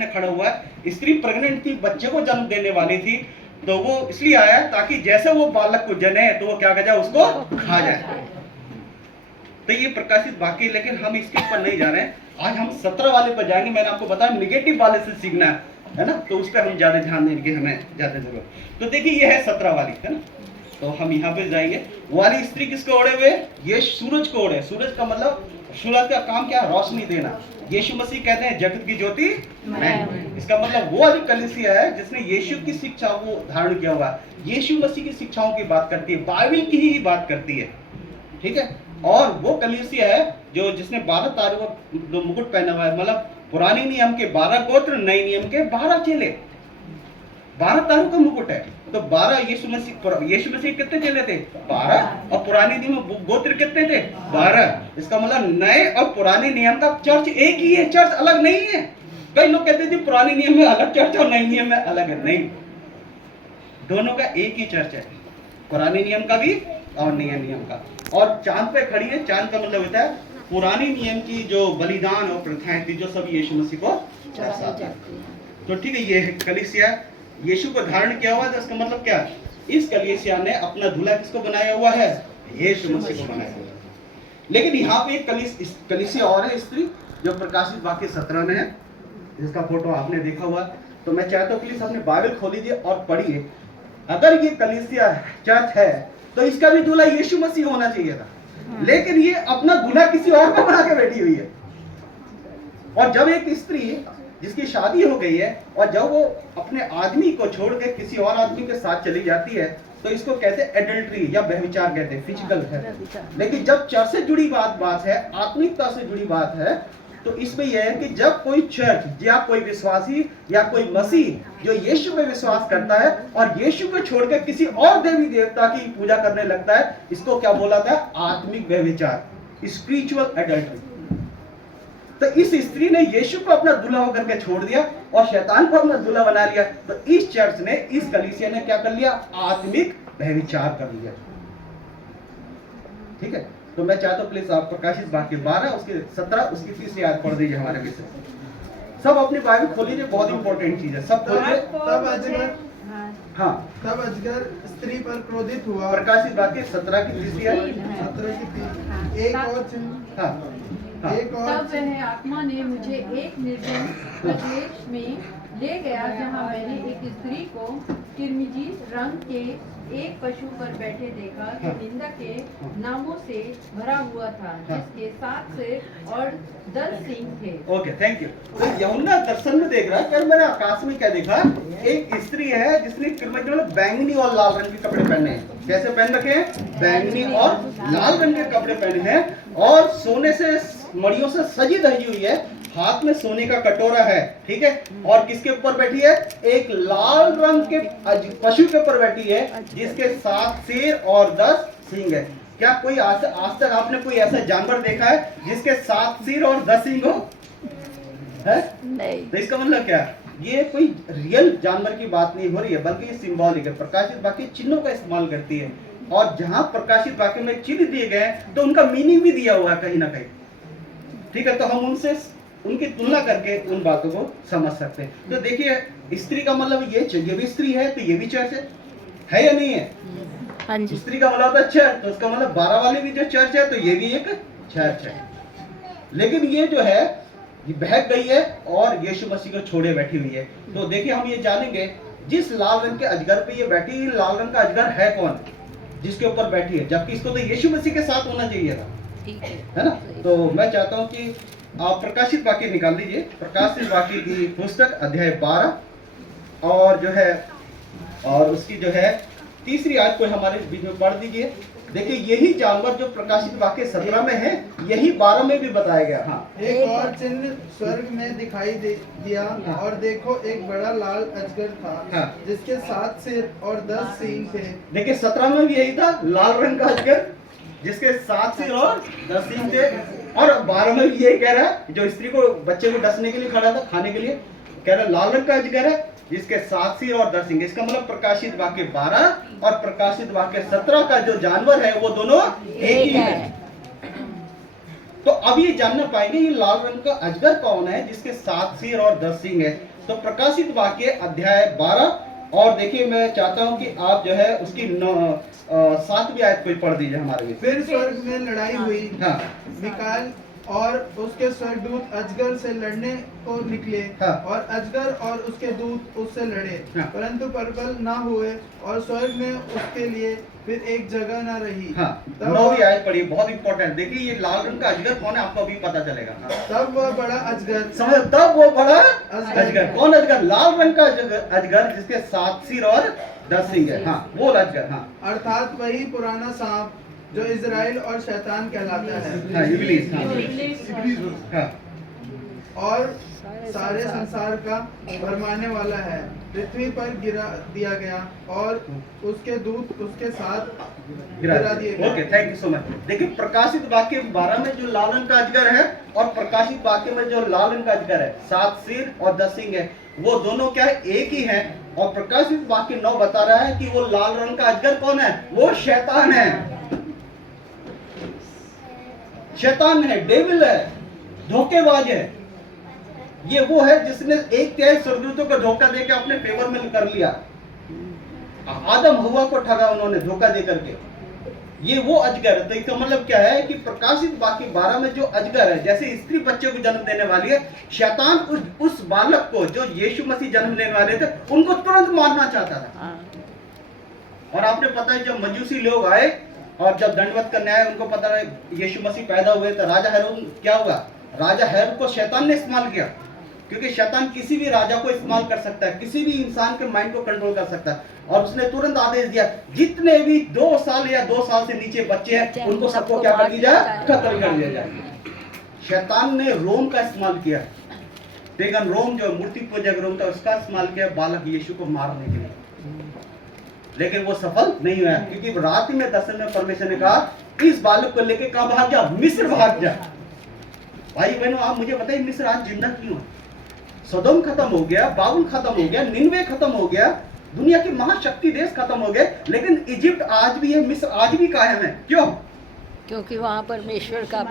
सामने खड़ा हुआ है। स्त्री प्रेग्नेंट थी, बच्चे को जन्म देने वाली थी, तो वो इसलिए आया ताकि जैसे वो बालक को जने तो वो क्या कर जाए, उसको खा जाए। तो ये प्रकाशित वाक्य, लेकिन हम इसके ऊपर नहीं जा रहे हैं। आज हम 17 वाले पर जाएंगे। मैंने आपको बताया निगेटिव वाले से सीखना है ना, तो उस पर हम ज्यादा ध्यान देने की हमें ज्यादा जरूरत। तो देखिए ये है 17 वाली, है ना, तो हम यहाँ पे जाएंगे। वाली स्त्री किसको ओढ़े हुए? ये सूरज को ओढ़े। सूरज का मतलब, सूरज का काम क्या? रोशनी देना। यीशु मसीह कहते हैं जगत की ज्योति मैं हूं। इसका मतलब वो वाली कलीसिया है जिसने यीशु की शिक्षा को धारण किया हुआ है। यीशु मसीह की शिक्षाओं की बात करती है, बाइबल की ही बात करती है, ठीक है। और वो कलीसिया है जो जिसने 12 तारों का मुकुट पहना हुआ है, मतलब पुराने नियम के 12 गोत्र, नए नियम के 12 चेले, 12 तारों का मुकुट है। तो 12 यीशु मसीह कितने चेले थे? 12। और पुराने नियम में गोत्र कितने थे? 12। इसका मतलब नए और पुराने नियम का चर्च एक ही है, चर्च अलग नहीं है। कई लोग कहते थे पुराने नियम में अलग चर्च और नए नियम में अलग है। नहीं, दोनों का एक ही चर्च है, पुराने नियम का भी और नए नियम का। और चांद पे खड़ी है। चांद का मतलब होता है पुराने नियम की जो बलिदान और प्रथाएं थी, जो सब यीशु मसीह को दर्शाती है। तो ठीक है, ये कलीसिया यीशु को धारण किया हुआ है। तो इसका मतलब क्या? इस कलीसिया ने अपना दूल्हा किसको बनाया हुआ है? यीशु मसीह को बनाया हुआ है। लेकिन यहाँ पे एक कलीसिया और है, स्त्री, जो प्रकाशित वाक्य 17 में है, जिसका फोटो आपने देखा हुआ। तो मैं चाहता हूँ प्लीज अपने बाइबल खोल लीजिए और पढ़िए। अगर ये कलीसिया चर्च है तो इसका भी दूल्हा यीशु मसीह होना चाहिए था, लेकिन ये अपना दूल्हा किसी और को बना के बैठी हुई है। और जब एक स्त्री जिसकी शादी हो गई है और जब वो अपने आदमी को छोड़ के किसी और आदमी के साथ चली जाती है, तो इसको कहते हैं एडल्ट्री या व्यभिचार कहते हैं, फिजिकल है। लेकिन जब चर्च से जुड़ी बात है, आत्मिकता से जुड़ी बात है, तो इसमें यह है कि जब कोई चर्च या कोई विश्वासी या कोई मसीह जो यीशु पे विश्वास करता है और यीशु को छोड़कर किसी और देवी देवता की पूजा करने लगता है, इसको क्या बोला था? आत्मिक व्यभिचार, स्पिरिचुअल एडल्ट्री। तो इस स्त्री ने यीशु को अपना दूल्हा होकर के छोड़ दिया और शैतान को अपना दूल्हा बना लिया। तो इस चर्च ने, इस कलीसिया ने क्या कर लिया? आत्मिक व्यभिचार कर लिया। ठीक है, तो मैं चाहता हूं प्लीज आप प्रकाशित वाक्य 12 उसके 17 उसकी 30 याद पढ़ दीजिए हमारे विषय। सब अपनी बाइबल खोलिए, बहुत इंपॉर्टेंट चीज है, सब खोलिए। तब अजगर, हाँ, तब अजगर स्त्री पर क्रोधित हुआ। प्रकाशित वाक्य 17 की 30 याद। 17 की 30। एक और चिन्ह। हाँ, हाँ। तब वह आत्मा ने मुझे एक निर्जन प्रदेश में ले गया, जहाँ मैंने एक स्त्री को किरमिजी रंग के एक पशु पर बैठे देखा, जो निंदा के नामों से भरा हुआ था, जिसके 7 सिर और 10 सींग थे। Okay, thank you. तो यूहन्ना दर्शन में देख रहा है, फिर मैंने आकाश में क्या देखा? एक स्त्री है जिसने किरमिजी मतलब बैंगनी और लाल रंग के कपड़े पहने हैं। कैसे पहन रखे हैं? बैंगनी और लाल रंग के कपड़े पहने हैं, और सोने से मड़ियों से सजी धजी हुई है, हाथ में सोने का कटोरा है, ठीक है। और किसके ऊपर बैठी है? एक लाल रंग के पशु के ऊपर बैठी है, जिसके 7 सिर और 10 सींग है। क्या कोई आज तक आपने कोई ऐसा जानवर देखा है जिसके 7 सिर और 10 सींग हो? है? नहीं। तो इसका मतलब क्या? ये कोई रियल जानवर की बात नहीं हो रही है, बल्कि ये सिंबॉलिक है। प्रकाशित वाक्य चिन्हों का इस्तेमाल करती है, और जहां प्रकाशित वाक्य में चिन्ह दिए गए तो उनका मीनिंग भी दिया हुआ है कहीं ना कहीं, ठीक है। तो हम उनसे उनकी तुलना करके उन बातों को समझ सकते हैं। तो देखिए, स्त्री का मतलब ये भी स्त्री है, तो ये भी चर्च है या नहीं है? हाँ जी। स्त्री का मतलब होता है चर्च, तो उसका मतलब 12 वाली भी जो चर्च है, तो ये भी एक चर्च है। लेकिन ये जो है ये बहक गई है और यीशु मसीह को छोड़े बैठी हुई है। तो देखिए, हम ये जानेंगे जिस लाल रंग के अजगर पे ये बैठी, लाल रंग का अजगर है कौन जिसके ऊपर बैठी है? जबकि इसको तो यीशु मसीह के साथ होना चाहिए था, है ना। तो मैं चाहता हूं कि आप प्रकाशित वाक्य निकाल दीजिए, प्रकाशित वाक्य की पुस्तक अध्याय 12 और जो है और उसकी जो है 3री आयत को हमारे बीच में पढ़ दीजिए। देखिए, यही जानवर जो प्रकाशित वाक्य 17 में है, यही 12 में भी बताया गया। हाँ, एक और चिन्ह स्वर्ग में दिखाई दिया, और देखो एक बड़ा लाल अजगर था, जिसके 7 सिर और 10 सींग थे। देखिए, 17 में भी यही था, लाल रंग का अजगर जिसके 7 सिर और 10 सींग थे। और 12 में भी यही कह रहा है, जो स्त्री को बच्चे को डसने के लिए खड़ा था, खाने के लिए, कह रहा है लाल रंग का अजगर है जिसके 7 सिर और 10 सींग। इसका मतलब प्रकाशित वाक्य 12 और प्रकाशित वाक्य 17 का जो जानवर है वो दोनों एक ही है। तो अब ये जानना पाएंगे ये लाल रंग का अजगर कौन है जिसके 7 सिर और 10 सींग है। तो प्रकाशित वाक्य अध्याय 12 और देखिए मैं चाहता हूं कि आप जो है उसकी 7वीं आयत कोई पढ़ दीजिए हमारे लिए। फिर स्वर्ग में लड़ाई हुई। हाँ मिकाएल और उसके स्वर्गदूत अजगर से लड़ने को निकले। हाँ। और अजगर और उसके दूत उससे लड़े। हाँ। परंतु प्रबल ना हुए और स्वर्ग में उसके लिए फिर एक जगह ना रही। हाँ, तब 9वीं आयत पढ़िए, बहुत इंपॉर्टेंट। देखिए ये लाल रंग का अजगर कौन है आपको अभी पता चलेगा। हाँ। तब वह बड़ा अजगर समझ, तब वो बड़ा अजगर। अजगर कौन अजगर? लाल रंग का अजगर जिसके 7 सिर और 10 सींग है। हाँ वो अजगर। हाँ अर्थात वही पुराना सांप जो इजराइल और शैतान कहलाता है। हाँ इब्लीस। हाँ हाँ और सारे संसार का भरमाने वाला है। पृथ्वी पर गिरा दिया गया और उसके दूत उसके साथ गिरा दिए गए। Okay, thank you so much. देखिए प्रकाशित वाक्य 12 में जो लाल रंग का अजगर है और प्रकाशित वाक्य में जो लाल रंग का अजगर है 7 सिर और 10 सींग है, वो दोनों क्या है? एक ही है। और प्रकाशित वाक्य 9 बता रहा है कि वो लाल रंग का अजगर कौन है? वो शैतान है। शैतान है, डेविल है, धोखेबाज है। ये वो है जिसने 1/3 स्वर्गदूतों को धोखा देकर अपने फेवर में कर लिया। आदम हवा को ठगा उन्होंने धोखा दे करके। ये वो अजगर है। तो इसका मतलब क्या है कि प्रकाशित वाक्य 12 में जो अजगर है, जैसे स्त्री बच्चे को जन्म देने वाली है, शैतान उस बालक को जो यीशु मसीह जन्म लेने वाले थे उनको तुरंत मारना चाहता था। और आपने पता है जब मजूसी लोग आए और जब दंडवत करने आए, उनको पता है यीशु मसीह पैदा हुए, तो राजा हेरोद क्या हुआ? राजा हेरोद को शैतान ने इस्तेमाल किया, क्योंकि शैतान किसी भी राजा को इस्तेमाल कर सकता है, किसी भी इंसान के माइंड को कंट्रोल कर सकता है। और उसने तुरंत आदेश दिया जितने भी 2 साल या 2 साल से नीचे बच्चे हैं उनको सबको क्या कर दिया जाए? कत्ल कर दिया जाए। शैतान ने रोम का इस्तेमाल किया, पेगन रोम जो मूर्ति पूजक रोम था उसका इस्तेमाल किया बालक यीशु को मारने के लिए, लेकिन वो सफल नहीं हुआ, क्योंकि रात में दर्शन में परमेश्वर ने कहा इस बालक को लेके कहां भाग जा? मिस्र भाग जा। भाई बहनों आप मुझे बताइए मिस्र आज जिंदा क्यों है? सदोम खत्म हो गया, बाबुल खत्म हो गया, निनवे खत्म हो गया, दुनिया की महाशक्ति देश खत्म हो गए, लेकिन इजिप्ट आज भी है, मिस्र आज भी कायम है। क्यों? क्योंकि वहाँ परमेश्वर का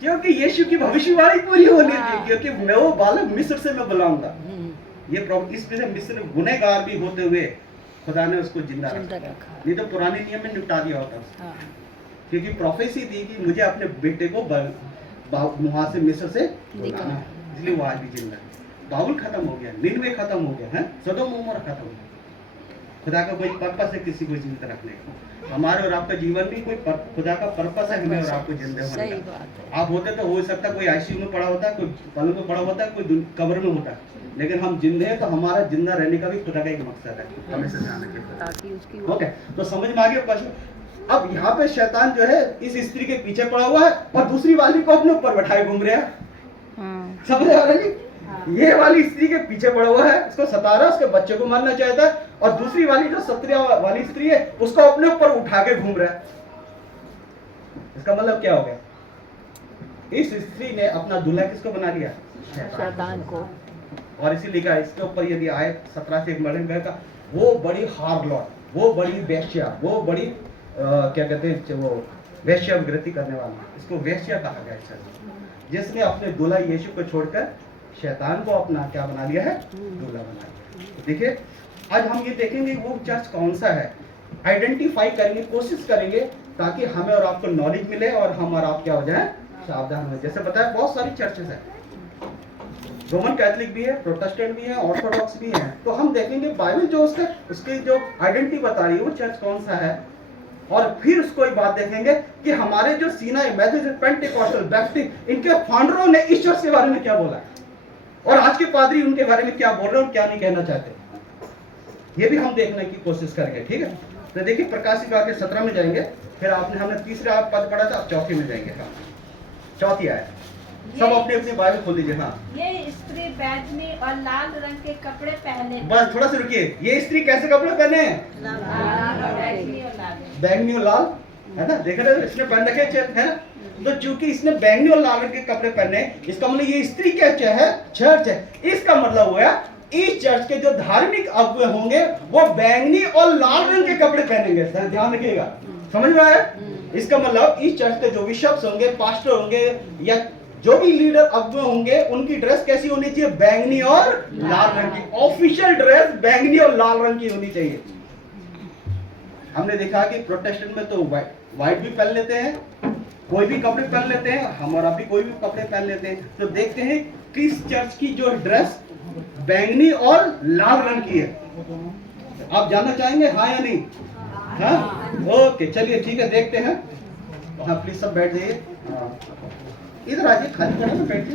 क्योंकि यीशु की भविष्यवाणी पूरी होनी थी, क्योंकि मैं वो बालक मिस्र से मैं बुलाऊंगा। ये प्रॉब्लम इस वजह से मिस्र गुनहगार भी होते हुए खुदा ने उसको जिंदा रखा, नहीं तो पुराने नियम में निपटा दिया होता। हाँ। क्योंकि प्रोफेसी थी कि मुझे अपने बेटे को वहां से मिस्र से बुलाना, इसलिए वो आज भी जिंदा है। बाबुल खत्म हो गया, निनवे खत्म हो गया है, सदोम उमर खत्म हो गया। खुदा का कोई पर्पस है किसी को जिंदा रखने का। हमारे और आपका जीवन भी कोई खुदा का पर्पस है हमें और आपको जिंदा होने का। आप होते तो हो सकता है कोई आईसीयू में पड़ा होता है, कोई पलंग में पड़ा होता है, कोई कब्र में होता है, लेकिन हम जिंदे हैं तो हमारा जिंदा रहने का भी खुदा का एक मकसद है, हमेशा ध्यान रखिए। ओके, तो समझ में आ गया प्रश्न। अब यहाँ पे शैतान जो है इस स्त्री के पीछे पड़ा हुआ है और दूसरी वाली को अपने ऊपर बैठाए घूम रहा है। समझ आ रहा है? ये वाली स्त्री के पीछे पड़ा हुआ है, उसको सता रहा है, उसके बच्चे को मारना चाहता है, और दूसरी वाली जो सत्रिया वाली स्त्री है उसको अपने ऊपर उठा के घूम रहा है। इसका मतलब क्या हो गया? इस स्त्री ने अपना दूल्हा किसको बना लिया? शैतान को। और इसी लिखा इसके ऊपर यदि आयत 17 से एक बढ़ेगा का वो बड़ी हार्लॉट, वो बड़ी वेश्या, वो बड़ी क्या कहते हैं वो वेश्यावृत्ति करने वाला, इसको वेश्या कहा गया है, जिसने अपने दूल्हा यीशु को छोड़कर शैतान को अपना क्या बना लिया है? दूल्हा बना लिया। देखिए आज हम ये देखेंगे वो चर्च कौन सा है, आइडेंटिफाई करेंगे, कोशिश करेंगे ताकि हमें और आपको नॉलेज मिले और हम और आप क्या हो जाए? सावधान हो। जैसे बताया बहुत सारी चर्चेस है, रोमन कैथोलिक भी है, प्रोटेस्टेंट भी है, ऑर्थोडॉक्स भी है। तो हम देखेंगे बाइबल जो उसकी जो आइडेंटिटी बता रही है वो चर्च कौन सा है, और फिर उसको एक बात देखेंगे कि हमारे जो सीनाई, मेथोडिस्ट, पेंटेकोस्टल, बैप्टिस्ट, इनके फाउंडरों ने इस चर्च के बारे में क्या बोला है, और आज के पादरी उनके बारे में क्या बोल रहे हैं और क्या नहीं कहना चाहते, ये भी हम देखने की कोशिश करेंगे। ठीक है, तो देखिए प्रकाशित वाक्य 17 में जाएंगे, फिर हमने तीसरा पद पढ़ा था, अब चौथी में जाएंगे। हाँ, चौथी आयत, सब अपने अपने बाइबल खोल लीजिए। हाँ, ये स्त्री बैंगनी और लाल रंग के कपड़े पहने, बस थोड़ा सा रुकिए, ये स्त्री कैसे कपड़े पहने हैं? बैंगनी और लाल, है ना? देख रहे हो इसने पहन रखे है ना? तो चूंकि इसने बैंगनी और लाल रंग के कपड़े पहने, इसका मतलब ये स्त्री क्या है? चर्च है। इसका मतलब हुआ इस चर्च के जो धार्मिक अगुवे होंगे वो बैंगनी और लाल रंग के कपड़े पहनेंगे। सर ध्यान रखिएगा, समझ में आया? इसका मतलब इस चर्च के जो बिशप्स होंगे, पास्टर होंगे या जो भी लीडर अगुवे होंगे, उनकी ड्रेस कैसी होनी चाहिए? बैंगनी और लाल रंग की। ऑफिशियल ड्रेस बैंगनी और लाल रंग की होनी चाहिए। हमने देखा कि प्रोटेस्टेंट में तो व्हाइट भी पहन लेते हैं, कोई भी कपड़े पहन लेते हैं, हम और आप भी कोई भी कपड़े पहन लेते हैं। तो देखते हैं किस चर्च की जो ड्रेस बैंगनी और लाल रंग की है। आप जानना चाहेंगे हाँ या नहीं? हाँ, ओके, चलिए ठीक है, देखते हैं। हाँ प्लीज सब बैठ जाइए, इधर आइए, खाली जगह में बैठिए।